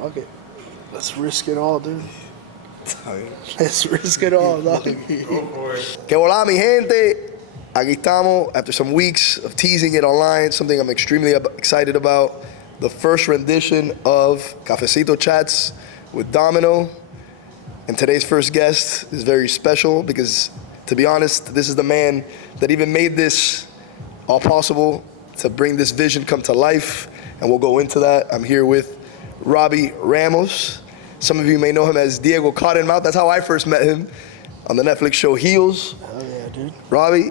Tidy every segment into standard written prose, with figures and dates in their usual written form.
fuck it. Let's risk it all, dude. Let's risk it all, dog. Que hola, mi gente. Aquí estamos after some weeks of teasing it online, something I'm extremely excited about. The first rendition of Cafecito Chats with Domino. And today's first guest is very special because, to be honest, this is the man that even made this all possible to bring this vision come to life. And we'll go into that. I'm here with Robby Ramos. Some of you may know him as Diego Cottonmouth. That's how I first met him on the Netflix show Heels. Hell yeah, dude. Robby,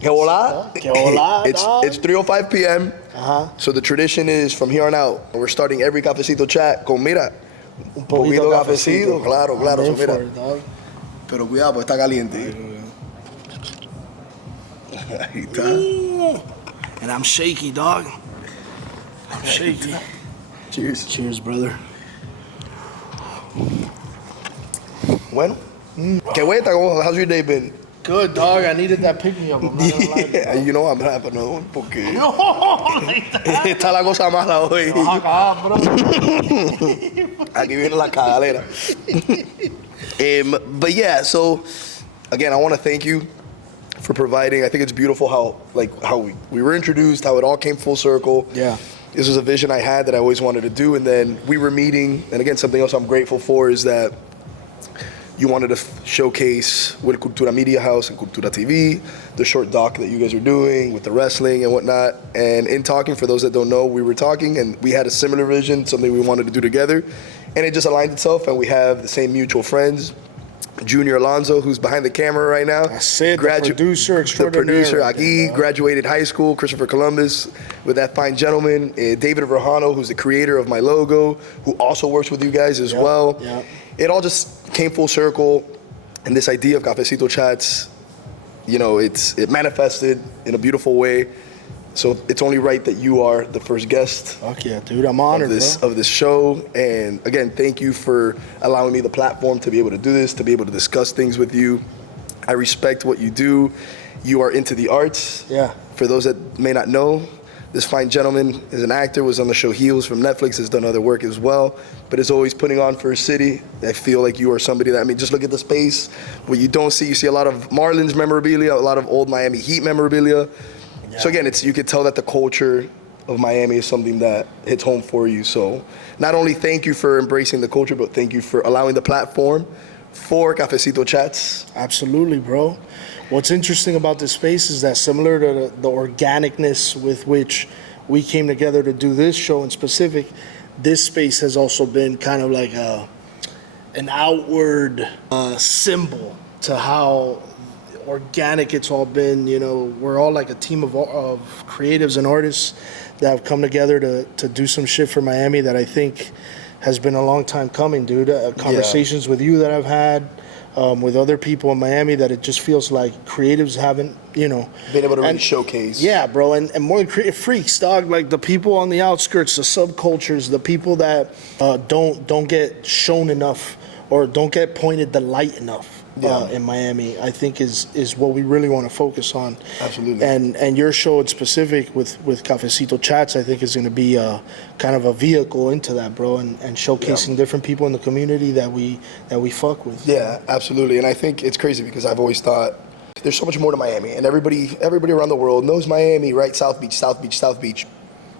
que hola. Que hola, It's 3:05 p.m. So the tradition is from here on out. We're starting every Cafecito Chat con, mira, Un poquito cafecito. Claro. I'm So in mira. for it, dog. Pero cuidado, porque está caliente. Ahí está. And I'm shaky, dog. I'm shaky. Cheers. Cheers, brother. Bueno. Que vuelta, how's your day been? Good, dog. I needed that pick-me-up. I'm not gonna lie. Yeah, you know I'm gonna have another one porque No, like that. está la cosa mala hoy. Bro. Aquí viene la cagalera. But yeah, so again, I want to thank you for providing. I think it's beautiful how we were introduced, how it all came full circle. Yeah. This was a vision I had that I always wanted to do, and then we were meeting. And again, something else I'm grateful for is that you wanted to showcase with Cultura Media House and Cultura TV, the short doc that you guys are doing with the wrestling and whatnot. And in talking, for those that don't know, we were talking and we had a similar vision, something we wanted to do together. And it just aligned itself, and we have the same mutual friends. Junior Alonso, who's behind the camera right now. I said the producer extraordinaire. The producer, right Aki, there, graduated high school, Christopher Columbus, with that fine gentleman. David Verjano, who's the creator of my logo, who also works with you guys as well. Yeah. It all just came full circle, and this idea of Cafecito Chats, you know, it manifested in a beautiful way. So it's only right that you are the first guest. Fuck yeah, dude. I'm honored, of this show. And again, thank you for allowing me the platform to be able to do this, to be able to discuss things with you. I respect what you do. You are into the arts. Yeah. For those that may not know, this fine gentleman is an actor, was on the show Heels from Netflix, has done other work as well, but is always putting on for his city. I feel like you are somebody that, I mean, just look at the space. What you don't see, you see a lot of Marlins memorabilia, a lot of old Miami Heat memorabilia. Yeah. So again, you could tell that the culture of Miami is something that hits home for you. So not only thank you for embracing the culture, but thank you for allowing the platform for Cafecito Chats. Absolutely, bro. What's interesting about this space is that similar to the organicness with which we came together to do this show in specific, this space has also been kind of like an outward symbol to how organic it's all been. You know, we're all like a team of creatives and artists that have come together to do some shit for Miami that I think has been a long time coming, dude. Conversations with you that I've had, with other people in Miami, that it just feels like creatives haven't, you know, been able to really showcase. Yeah, bro, and more than creative freaks, dog. Like the people on the outskirts, the subcultures, the people that don't get shown enough or don't get pointed the light enough. In Miami, I think is what we really want to focus on. Absolutely. And your show in specific with Cafecito Chats, I think is going to be kind of a vehicle into that, bro, and showcasing different people in the community that we fuck with. Yeah, absolutely. And I think it's crazy because I've always thought there's so much more to Miami, and everybody around the world knows Miami, right? South Beach.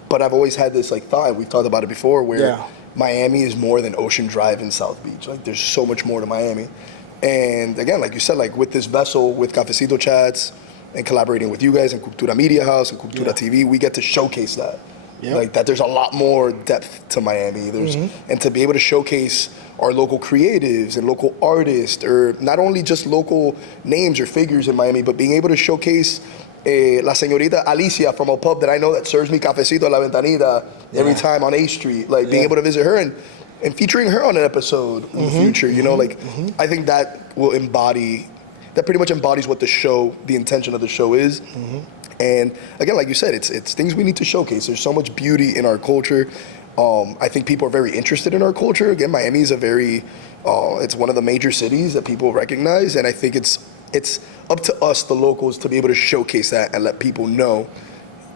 But I've always had this like thought, we've talked about it before, where Miami is more than Ocean Drive and South Beach. Like there's so much more to Miami. And again, like you said, like with this vessel, with Cafecito Chats, and collaborating with you guys and Cultura Media House and Cultura TV, we get to showcase that. Yep. Like that there's a lot more depth to Miami. And to be able to showcase our local creatives and local artists, or not only just local names or figures in Miami, but being able to showcase La Señorita Alicia from a pub that I know that serves me cafecito a la ventanita every time on A Street, like being able to visit her and featuring her on an episode in the future, you know, I think that pretty much embodies what the intention of the show is. And again, like you said, it's things we need to showcase. There's so much beauty in our culture. I think people are very interested in our culture. Again, Miami is it's one of the major cities that people recognize. And I think it's up to us, the locals, to be able to showcase that and let people know,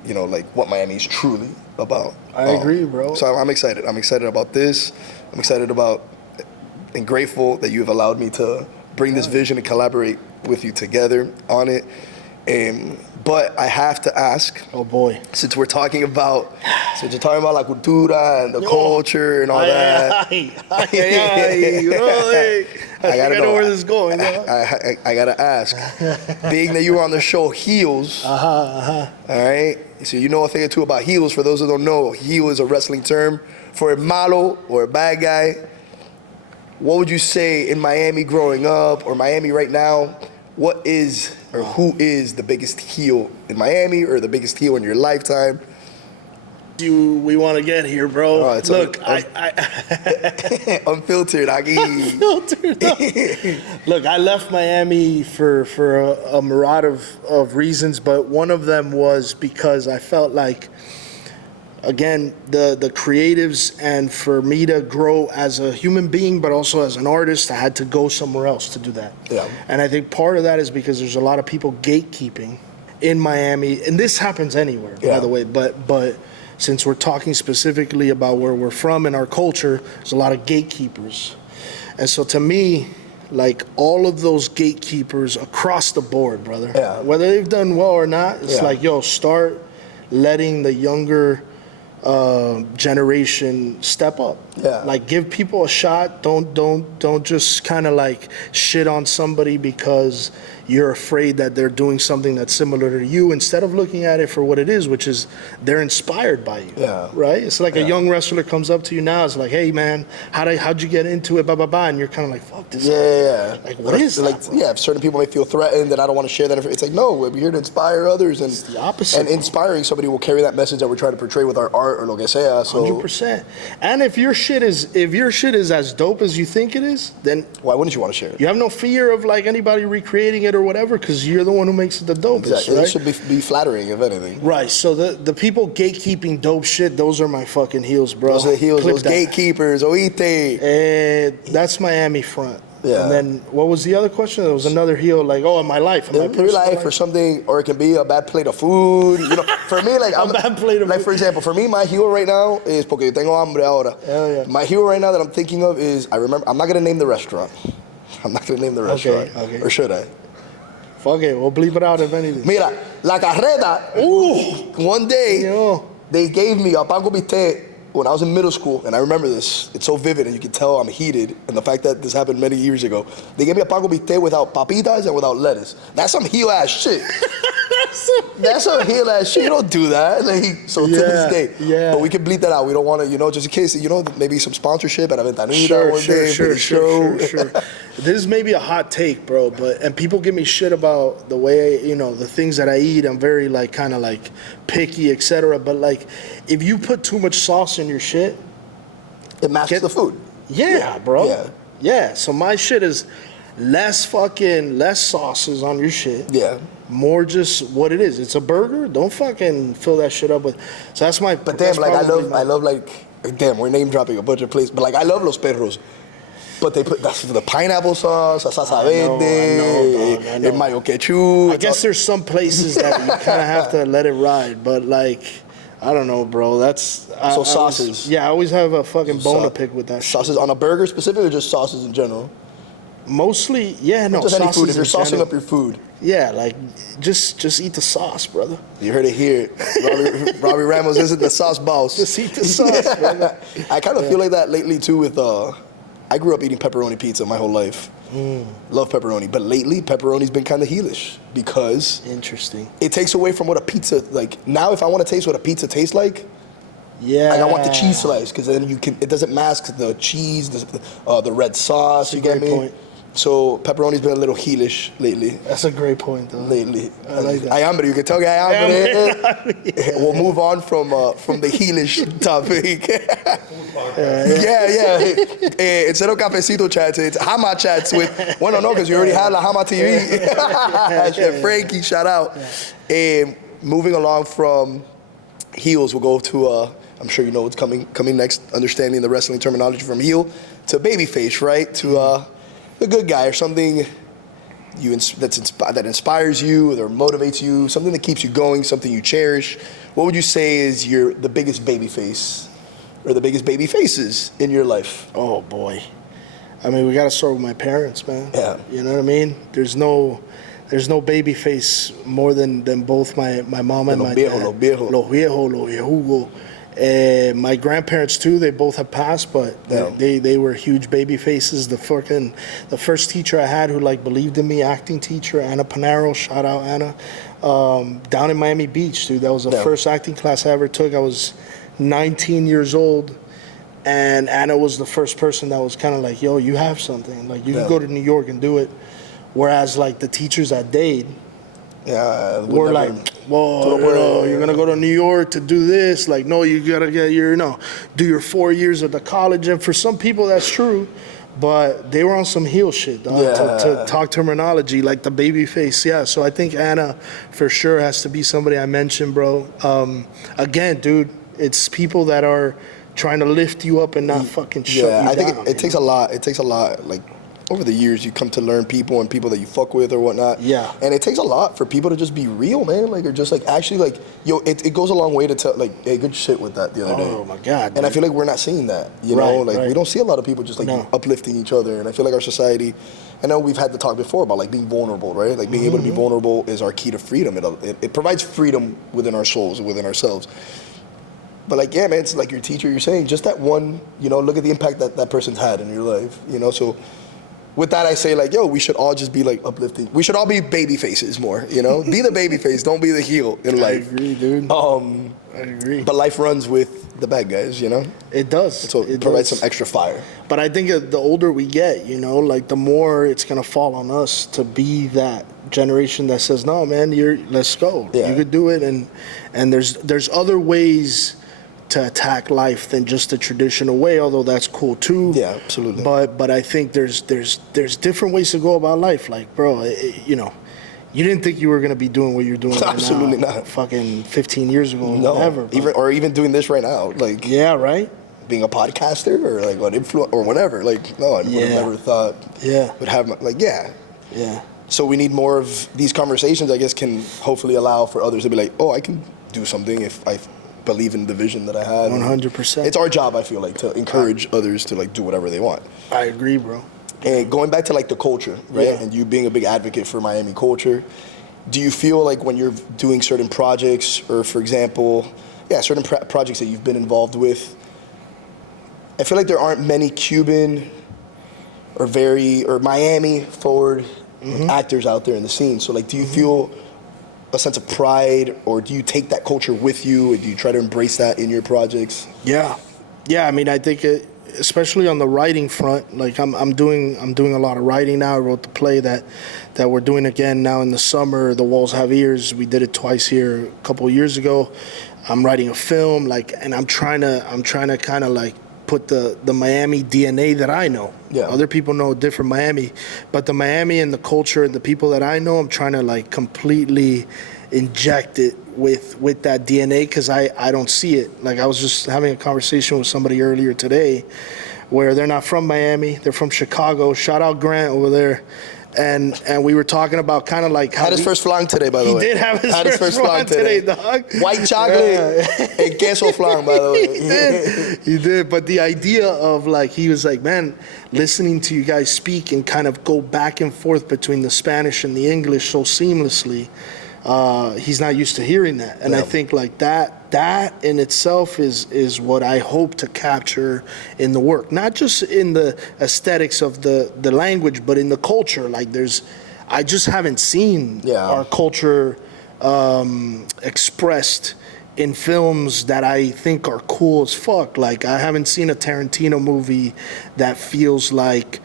you know, like what Miami is truly. about. I agree, bro. So I'm excited. I'm excited about this. I'm excited about and grateful that you've allowed me to bring this vision and collaborate with you together on it. But I have to ask. Oh boy! Since we're talking about la cultura and the culture and all that. I gotta know where this is going. I gotta ask. Being that you were on the show Heels, all right. So you know a thing or two about heels. For those who don't know, heel is a wrestling term for a malo or a bad guy. What would you say in Miami growing up or Miami right now? What is or who is the biggest heel in Miami or the biggest heel in your lifetime? We want to get here, bro. Look, unfiltered. Unfiltered. Look, I left Miami for a myriad of reasons, but one of them was because I felt like, again, the creatives, and for me to grow as a human being, but also as an artist, I had to go somewhere else to do that. Yeah. And I think part of that is because there's a lot of people gatekeeping in Miami, and this happens anywhere, by the way, but since we're talking specifically about where we're from and our culture, there's a lot of gatekeepers. And so to me, like all of those gatekeepers across the board, brother, whether they've done well or not, it's like, yo, start letting the younger generation step up. Like give people a shot. Don't just kind of like shit on somebody because you're afraid that they're doing something that's similar to you, instead of looking at it for what it is, which is they're inspired by you. Right? It's like a young wrestler comes up to you now, it's like, hey man, how'd you get into it, blah blah blah, and you're kind of like, fuck this. Like what is like that, if certain people may feel threatened that I don't want to share that. It's like, no, we're here to inspire others, and it's the opposite. And inspiring somebody will carry that message that we're trying to portray with our art or lo que sea. So 100%. And if your shit is as dope as you think it is, then why wouldn't you want to share it? You have no fear of like anybody recreating it or whatever, because you're the one who makes it the dopest. Exactly. Right? It should be flattering, if anything. Right. So the people gatekeeping dope shit, those are my fucking heels, bro. Those are the heels. Clip those that. gatekeepers. Oíste. That's Miami front. Yeah. And then what was the other question? There was another heel, like, in my life. In your life or something, or it can be a bad plate of food. You know, for me, like, a bad plate of like food. For example, for me, my heel right now is porque yo tengo hambre ahora. Hell yeah. My heel right now that I'm thinking of is, I remember, I'm not gonna name the restaurant. Okay. Or should I? Fuck it, we'll bleep it out if anything. Mira, La Carreta. One day, they gave me a pan con bistec when I was in middle school, and I remember this. It's so vivid, and you can tell I'm heated, and the fact that this happened many years ago. They gave me a pan con bistec without papitas and without lettuce. That's some heel-ass shit. That's some heel-ass shit. You don't do that. Like, so to this day. Yeah. But we can bleep that out. We don't want to, just in case, maybe some sponsorship at a Ventanita one day. Sure. This is maybe a hot take, bro, and people give me shit about the way, the things that I eat. I'm very, like, kind of, like, picky, etc. But, like, if you put too much sauce in your shit, it masks the food. Yeah, bro. Yeah. Yeah, so my shit is less sauces on your shit. Yeah. More just what it is. It's a burger. Don't fucking fill that shit up with. So that's my. But damn, like I love like, damn, we're name dropping a bunch of places. But like I love Los Perros. But they put that's the pineapple sauce, a salsa verde, el mayo ketchup. I guess there's some places that you kind of have to let it ride. But like, I don't know, bro. That's sauces. I always have a fucking bone to pick with that. Sauces shit. On a burger specifically, or just sauces in general? Mostly, just any food. If you're saucing up your food. Yeah, like just eat the sauce, brother. You heard it here. Robby Ramos isn't the sauce boss. Just eat the sauce, brother. I kind of feel like that lately too. With I grew up eating pepperoni pizza my whole life. Love pepperoni, but lately pepperoni's been kind of heelish because interesting. It takes away from what a pizza like. Now, if I want to taste what a pizza tastes like. Yeah, like I want the cheese slice because then it doesn't mask the cheese, the red sauce. You get me? Point. So pepperoni's been a little heelish lately. That's a great point, though. Lately, I like that. I am, but you can tell I am. We'll move on from the heelish topic. Yeah. Instead of Cafecito Chats, it's Hama Chats with. Well, no, because you already had La Hama TV. Frankie, shout out. Moving along from heels, we'll go to. I'm sure you know what's coming next. Understanding the wrestling terminology from heel to babyface, right? To the good guy or something that inspires you or motivates you, something that keeps you going, something you cherish? What would you say is the biggest baby face or the biggest baby faces in your life? Oh boy, I mean, we got to start with my parents, man. Yeah. You know what I mean? There's no baby face more than both my mom and my dad. Los viejos. Los viejos, los viejugo. My grandparents too, they both have passed, but they were huge baby faces. The first teacher I had who like believed in me, acting teacher, Anna Panaro, shout out Anna, down in Miami Beach, dude. That was the first acting class I ever took. I was 19 years old, and Anna was the first person that was kind of like, yo, you have something. Like, you can go to New York and do it. Whereas like the teachers at Dade, we're like, well, you're gonna go to New York to do this. Like, no, you gotta get do your 4 years at the college. And for some people, that's true, but they were on some heel shit, dog, to talk terminology, like the baby face. Yeah, so I think Anna for sure has to be somebody I mentioned, bro. Again, dude, it's people that are trying to lift you up and not fucking shut you down. I think it takes a lot. It takes a lot, like, over the years, you come to learn people and people that you fuck with or whatnot. Yeah. And it takes a lot for people to just be real, man. Like, or just like actually like, yo, it goes a long way to tell, like, hey, good shit with that the other day. Oh my God. And I feel like we're not seeing that, you know? Like, we don't see a lot of people just like uplifting each other. And I feel like our society, I know we've had the talk before about like being vulnerable, right? Like being able to be vulnerable is our key to freedom. It provides freedom within our souls, within ourselves. But like, yeah, man, it's like your teacher, you're saying just that one, look at the impact that person's had in your life, so with that, I say, like, yo, we should all just be, like, uplifting. We should all be baby faces more, Be the baby face. Don't be the heel in life. I agree, dude. I agree. But life runs with the bad guys, It does. So it provides some extra fire. But I think the older we get, like, the more it's going to fall on us to be that generation that says, no, man, let's go. Yeah. You could do it. And there's other ways to attack life than just the traditional way, although that's cool too. Yeah, absolutely. But I think there's different ways to go about life. Like, bro, you didn't think you were gonna be doing what you're doing right absolutely now, not. Fucking 15 years ago, no, never. Even doing this right now, like. Yeah, right. Being a podcaster or like an influencer or whatever, like no, I would have never thought. Yeah. Would have Yeah. Yeah. So we need more of these conversations. I guess can hopefully allow for others to be like, oh, I can do something if I believe in the vision that I had. 100%. It's our job, I feel like, to encourage others to like do whatever they want. I agree, bro. And going back to like the culture, right? And you being a big advocate for Miami culture, do you feel like when you're doing certain projects or, for example, certain projects that you've been involved with, I feel like there aren't many Cuban or Miami forward actors out there in the scene. So like, do you feel a sense of pride, or do you take that culture with you, and do you try to embrace that in your projects? Yeah. I mean, I think especially on the writing front, like I'm doing a lot of writing now. I wrote the play that we're doing again now in the summer. The Walls Have Ears. We did it twice here a couple of years ago. I'm writing a film, like, and I'm trying to kind of like put the Miami DNA that I know. Yeah. Other people know a different Miami, but the Miami and the culture and the people that I know, I'm trying to like completely inject it with that DNA, because I don't see it. Like, I was just having a conversation with somebody earlier today where they're not from Miami, they're from Chicago. Shout out Grant over there. And we were talking about kind of like how had his first flan today, by the way. He did have his first flan today, dog. White chocolate and queso flan, by the way. He did. But the idea of like, he was like, man, listening to you guys speak and kind of go back and forth between the Spanish and the English so seamlessly, he's not used to hearing that. And I think like that in itself is what I hope to capture in the work. Not just in the aesthetics of the language, but in the culture. Like I just haven't seen our culture expressed in films that I think are cool as fuck. Like, I haven't seen a Tarantino movie that feels like,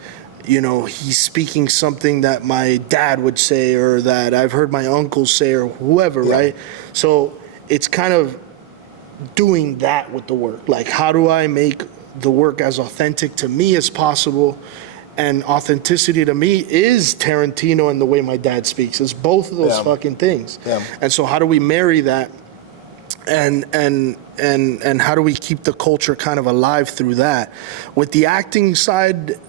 he's speaking something that my dad would say, or that I've heard my uncle say, or whoever, right? So it's kind of doing that with the work. Like, how do I make the work as authentic to me as possible? And authenticity to me is Tarantino and the way my dad speaks. It's both of those fucking things. Yeah. And so how do we marry that? And how do we keep the culture kind of alive through that? With the acting side,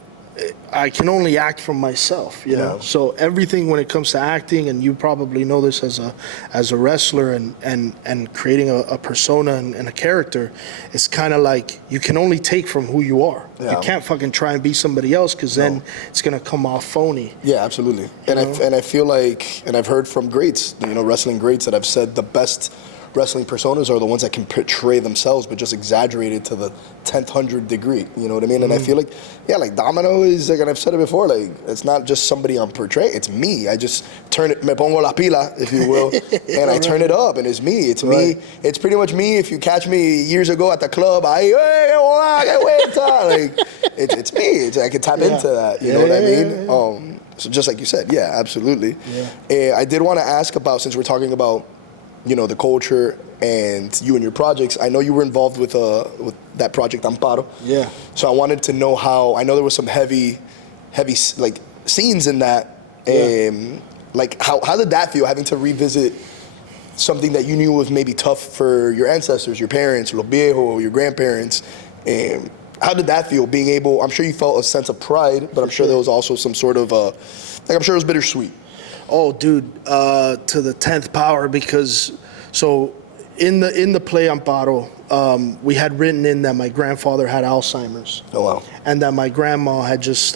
I can only act from myself, you know. So everything when it comes to acting, and you probably know this as a wrestler and creating a persona and a character, it's kind of like you can only take from who you are. You can't fucking try and be somebody else, because then it's gonna come off phony. Yeah, absolutely. And I feel like, and I've heard from greats, you know, wrestling greats, that have said the best wrestling personas are the ones that can portray themselves, but just exaggerated to the 1,000th degree. You know what I mean? And I feel like, like Domino is, like, and I've said it before, like, it's not just somebody I'm portraying, it's me. I just turn it, me pongo la pila, if you will, and I turn it up, and it's me. It's me. It's pretty much me. If you catch me years ago at the club, like, it's me. I can tap into that. You know what I mean? So just like you said, absolutely. I did want to ask about, since we're talking about, you know, the culture and you and your projects, I know you were involved with that project Amparo. Yeah. So I wanted to know how, I know there was some heavy like scenes in that. Like how did that feel, having to revisit something that you knew was maybe tough for your ancestors, your parents, los viejos, your grandparents? How did that feel, being able, I'm sure you felt a sense of pride, but I'm sure there was also some sort of, like, I'm sure it was bittersweet. Oh, dude, to the 10th power, because so in the play Amparo, we had written in that my grandfather had Alzheimer's. Oh, wow. And that my grandma had just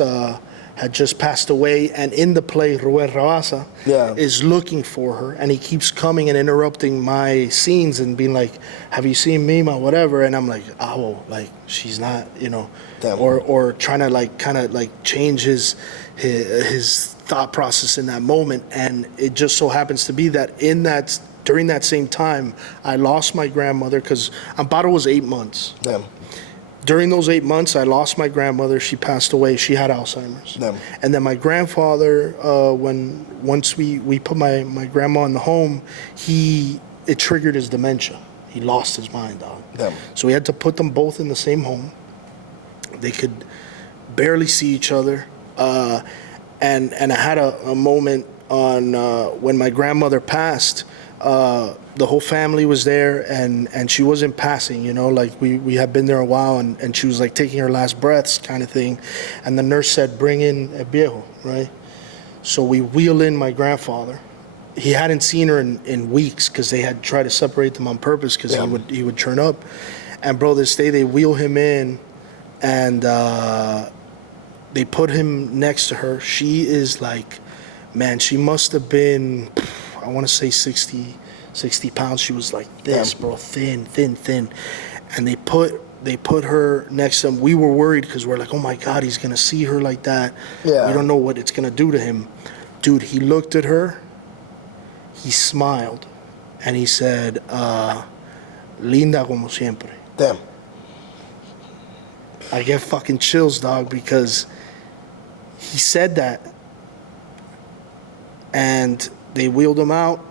passed away, and in the play, Robby Ramos is looking for her, and he keeps coming and interrupting my scenes and being like, have you seen Mima, whatever, and I'm like, oh, like, she's not, you know, or trying to, like, kind of, like, change his thought process in that moment. And it just so happens to be that during that same time, I lost my grandmother, because Amparo was 8 months. Damn. During those 8 months, I lost my grandmother. She passed away. She had Alzheimer's. Damn. And then my grandfather, once we put my grandma in the home, it triggered his dementia. He lost his mind, dog. Damn. So we had to put them both in the same home. They could barely see each other. And I had a moment on when my grandmother passed. The whole family was there, and she wasn't passing, you know, like we had been there a while, and she was like taking her last breaths kind of thing. And the nurse said, bring in a viejo, right? So we wheel in my grandfather. He hadn't seen her in weeks, because they had tried to separate them on purpose, because he would turn up. And bro, this day they wheel him in, and they put him next to her. She is like, man, she must have been, I want to say 60 pounds. She was like this, bro, thin. And they put her next to him. We were worried, because we're like, oh my God, he's going to see her like that. Yeah. We don't know what it's going to do to him. Dude, he looked at her, he smiled, and he said, linda como siempre. Damn. I get fucking chills, dog, because he said that, and they wheeled him out,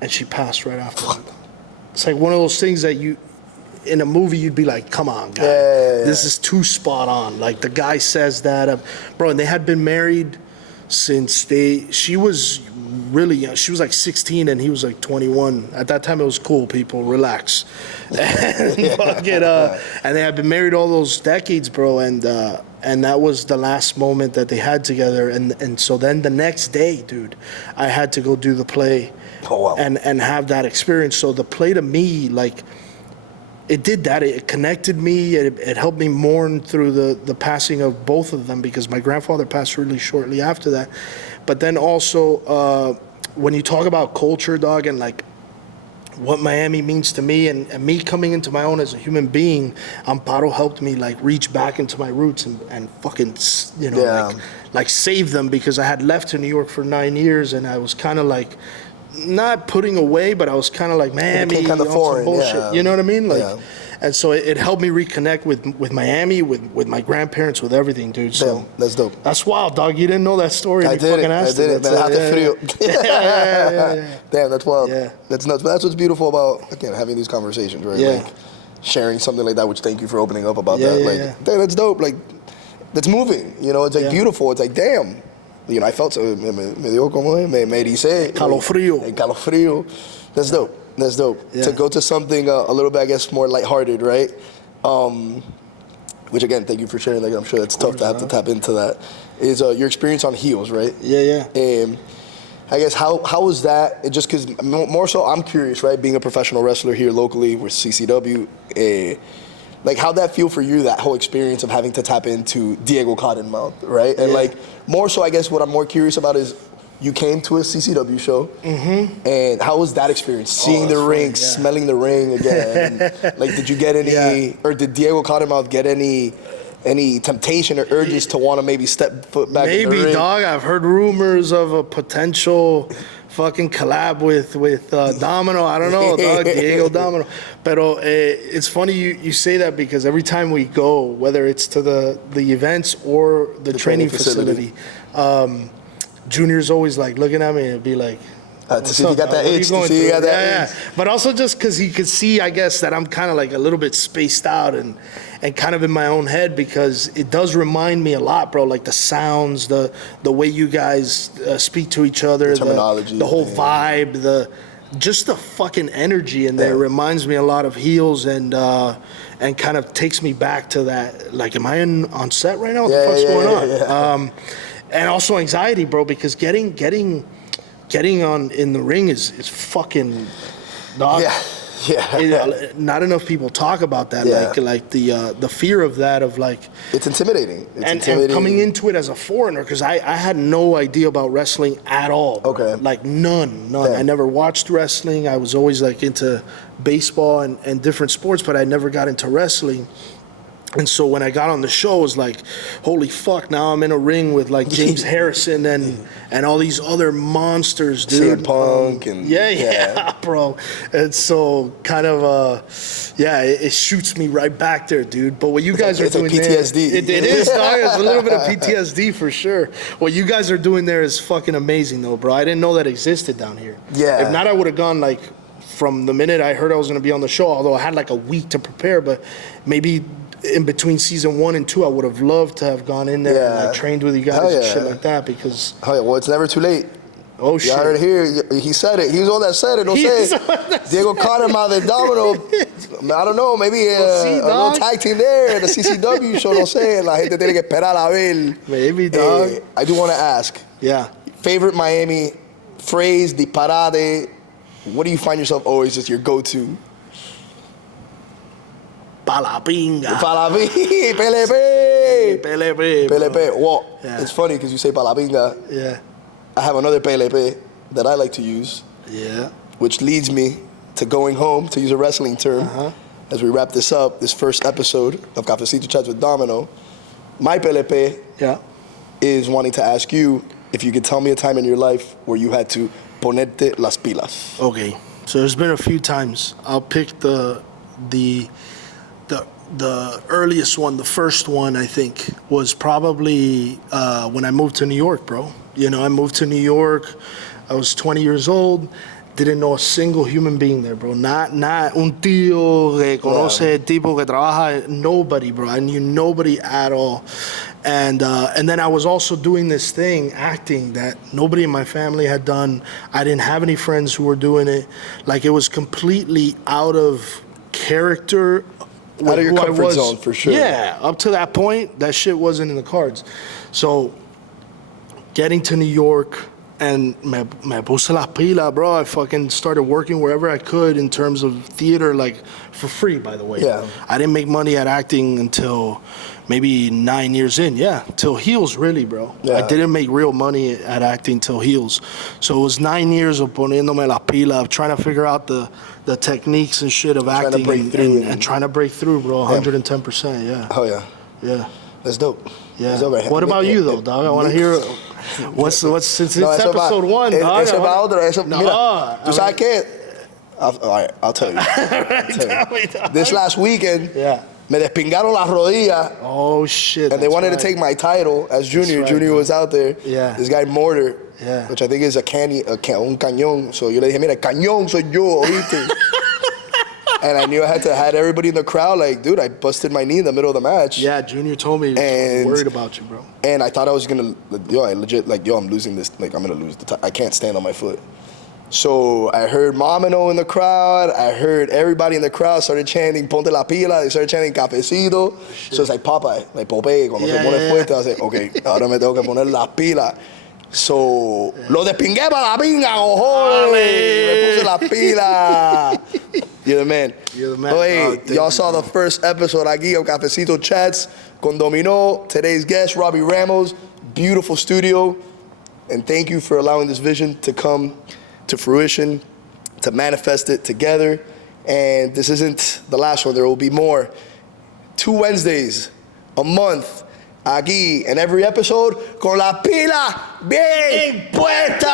and she passed right after that. It's like one of those things that in a movie, you'd be like, come on, guy. This is too spot on. Like, the guy says that. Bro, and they had been married since she was really young. She was like 16, and he was like 21. At that time, it was cool, people. Relax. And they had been married all those decades, bro, and that was the last moment that they had together. And so then the next day, dude, I had to go do the play and have that experience. So the play, to me, like, it did that. It connected me. It helped me mourn through the passing of both of them, because my grandfather passed really shortly after that. But then also, when you talk about culture, dog, and like what Miami means to me, and me coming into my own as a human being, Amparo helped me like reach back into my roots and fucking, you know, like save them, because I had left to New York for 9 years, and I was kind of like, not putting away, but I was kind of like, Miami, kind of foreign, bullshit. You know what I mean? Like, and so it helped me reconnect with Miami, with my grandparents, with everything, dude. So damn, that's dope. That's wild, dog. You didn't know that story. I didn't, man. Damn, that's wild. Yeah. That's nuts. But that's what's beautiful about, again, having these conversations, right? Yeah. Like, sharing something like that, which thank you for opening up about that. Like, damn, that's dope. Like, that's moving. You know, it's like beautiful. It's like, damn. You know, I felt so, me dio como me dice. Calofrío. That's dope. That's dope. Yeah. To go to something a little bit, I guess, more lighthearted, right? which again, thank you for sharing that. I'm sure it's tough to have to tap into that, is your experience on heels, right? Yeah. And I guess how was that? Just because more so, I'm curious, right? Being a professional wrestler here locally with CCW, like how'd that feel for you? That whole experience of having to tap into Diego Cottonmouth, right? And like more so, I guess what I'm more curious about is you came to a CCW show, and how was that experience? Seeing the ring, smelling the ring again. Like, did you get any, or did Diego Cottonmouth get any temptation or urges to want to maybe step foot back in the ring? Maybe, dog. I've heard rumors of a potential fucking collab with Domino. I don't know, dog. Diego Domino. Pero it's funny you say that because every time we go, whether it's to the events or the training facility, Junior's always like looking at me and be like, to see if you got that itch. To see you got that itch. But also just because he could see, I guess, that I'm kind of like a little bit spaced out and kind of in my own head, because it does remind me a lot, bro. Like the sounds, the way you guys speak to each other, the terminology, the whole vibe, just the fucking energy in there reminds me a lot of heels and kind of takes me back to that. Like, am I on set right now? What the fuck's going on? And also anxiety, bro, because getting on in the ring is fucking dog. Not enough people talk about that. Like the fear of that, of like, it's intimidating. And coming into it as a foreigner, because I had no idea about wrestling at all. Okay. Like none. I never watched wrestling. I was always like into baseball and different sports, but I never got into wrestling. And so when I got on the show, it was like, holy fuck, now I'm in a ring with like James Harrison and all these other monsters, dude. CM Punk yeah, bro. And so kind of, it shoots me right back there, dude. But what you guys are doing there. It's PTSD. It is, dog. It's a little bit of PTSD for sure. What you guys are doing there is fucking amazing, though, bro. I didn't know that existed down here. Yeah. If not, I would have gone like, from the minute I heard I was going to be on the show, although I had like a week to prepare, but maybe in between season 1 and 2, I would have loved to have gone in there and like trained with you guys and shit like that, because... Well, it's never too late. Oh, shit. You heard it here. He said it. He was on that said it. Don't say it. Diego Cottonmouth and Domino. I don't know. Maybe a little tag team there at the CCW show. Don't say it. La gente tiene que esperar a ver. Maybe, dog. I do want to ask. Yeah. Favorite Miami phrase, disparate. What do you find yourself always just your go-to? Pa la pinga. Pa la pinga. PLP. PLP. Well, it's funny because you say pa la pinga. Yeah. I have another PLP that I like to use. Yeah. Which leads me to going home, to use a wrestling term, as we wrap this up, this first episode of Cafecito Chats with Domino. My PLP is wanting to ask you if you could tell me a time in your life where you had to ponerte las pilas. Okay. So there's been a few times. I'll pick the earliest one, the first one, I think, was probably when I moved to New York, bro. You know, I moved to New York. I was 20 years old. Didn't know a single human being there, bro. Not un tío que conoce tipo que trabaja. Nobody, bro. I knew nobody at all. And then I was also doing this thing, acting, that nobody in my family had done. I didn't have any friends who were doing it. Like, it was completely out of character. Out of your comfort zone, for sure. Yeah, up to that point, that shit wasn't in the cards. So, getting to New York, and me puse las pilas, bro. I fucking started working wherever I could in terms of theater, like, for free, by the way. Yeah. I didn't make money at acting until maybe 9 years in. Yeah, till Heels, really, bro. Yeah. I didn't make real money at acting till Heels. So it was 9 years of poniéndome las pilas, of trying to figure out the techniques and shit of acting and trying to break through, bro. 110%, yeah. Oh, yeah. Yeah. That's dope. Yeah. That's dope. What about you, though, dog? I want to hear... What's since it's episode 1, dog? Eso va otro. Mira, ¿tú sabes qué? All right, I'll tell you. Tell me, dog. This last weekend, me despingaron las rodillas. Oh, shit. And they wanted to take my title as Junior. Junior was out there. Yeah. This guy, Mortar, which I think is un cañón. So yo le dije, mira, cañón soy yo, ¿oíste? And I knew I had everybody in the crowd like, dude, I busted my knee in the middle of the match. Yeah, Junior told me he was worried about you, bro. And I thought I was going to, I legit, like, I'm losing this. Like, I'm going to lose I can't stand on my foot. So I heard Domino in the crowd. I heard everybody in the crowd started chanting Ponte la pila. They started chanting Cafecito. So it's like Popeye, like Popeye. Cuando se pone fuerte, I was like, okay, ahora me tengo que poner la pila. So, lo despingué para la pinga, cojones. Me puse la pila. You're the man. You're the man. Hey, y'all saw the first episode aquí of Cafecito Chats con Domino. Today's guest, Robby Ramos. Beautiful studio. And thank you for allowing this vision to come to fruition, to manifest it together. And this isn't the last one. There will be more. 2 Wednesdays a month, aquí, and every episode, con la pila bien puesta.